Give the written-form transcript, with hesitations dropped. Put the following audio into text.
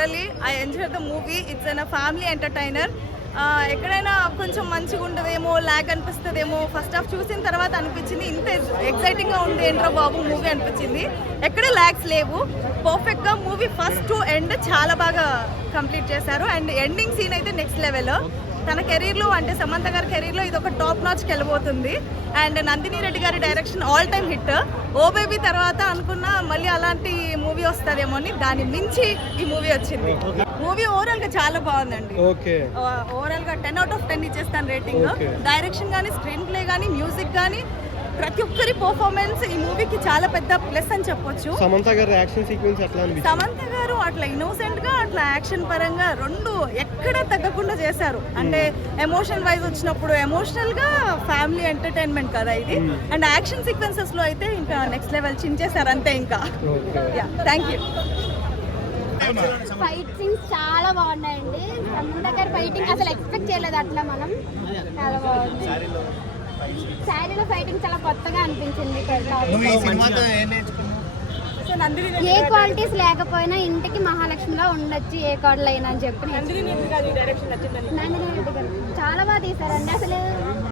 Literally I enjoy the movie. It's an family entertainer. ఎక్కడైనా కొంచెం మంచిగా ఉండదేమో, ల్యాగ్ అనిపిస్తుందేమో, ఫస్ట్ హాఫ్ చూసిన తర్వాత అనిపించింది ఇంత ఎక్సైటింగ్గా ఉంది ఏంట్రా బాబు మూవీ అనిపించింది. ఎక్కడ ల్యాగ్స్ లేవు, పర్ఫెక్ట్గా మూవీ ఫస్ట్ టు ఎండ్ చాలా బాగా కంప్లీట్ చేశారు. అండ్ ఎండింగ్ సీన్ అయితే నెక్స్ట్ లెవెల్. తన కెరీర్లో అంటే సమంత గారి కెరీర్లో ఇది ఒక టాప్ నాచ్కి వెళ్ళబోతుంది. అండ్ నందిని రెడ్డి గారి డైరెక్షన్ ఆల్ టైమ్ హిట్. ఓ బేబీ తర్వాత అనుకున్నా మళ్ళీ అలాంటి మూవీ వస్తుందేమో అని, దాన్ని మించి ఈ మూవీ వచ్చింది. మూవీ ఓవరాల్ గా చాలా బాగుందండి. ఓవరాల్ గా 10/10 ఇచ్చేస్తాను రేటింగ్. డైరెక్షన్ కానీ, స్క్రీన్ ప్లే కానీ, మ్యూజిక్ కానీ, ప్రతి ఒక్కరి పర్ఫార్మెన్స్ ఈ మూవీకి చాలా పెద్ద ప్లస్ అని చెప్పొచ్చు. సమంత గారి యాక్షన్ సీక్వెన్స్ ఎట్లా అనిపించింది? సమంత గారు అట్లా ఇన్నోసెంట్ గా, అట్లా యాక్షన్ పరంగా రెండు ఎక్కడ తగ్గకుండా చేశారు. అంటే ఎమోషన్ వైజ్ వచ్చినప్పుడు ఎమోషనల్ గా ఫ్యామిలీ ఎంటర్టైన్మెంట్ కదా ఇది. అండ్ యాక్షన్ సీక్వెన్సెస్ లో అయితే ఇంకా నెక్స్ట్ లెవెల్ చించేశారు అంతే. ఇంకా థ్యాంక్ యూ. ఫైట్ సీన్స్ చాలా బాగున్నాయండి. సమంత గారి ఫైటింగ్ అసలు ఎక్స్పెక్ట్ చేయలేదు అట్లా మనం. చాలా బాగుంది. శారీలో ఫైటింగ్ చాలా కొత్తగా అనిపించింది. ఏ క్వాలిటీస్ లేకపోయినా ఇంటికి మహాలక్ష్మిలా ఉండొచ్చు ఏ కోడలైనా అని చెప్పి చాలా బాగా తీశారండి అసలు.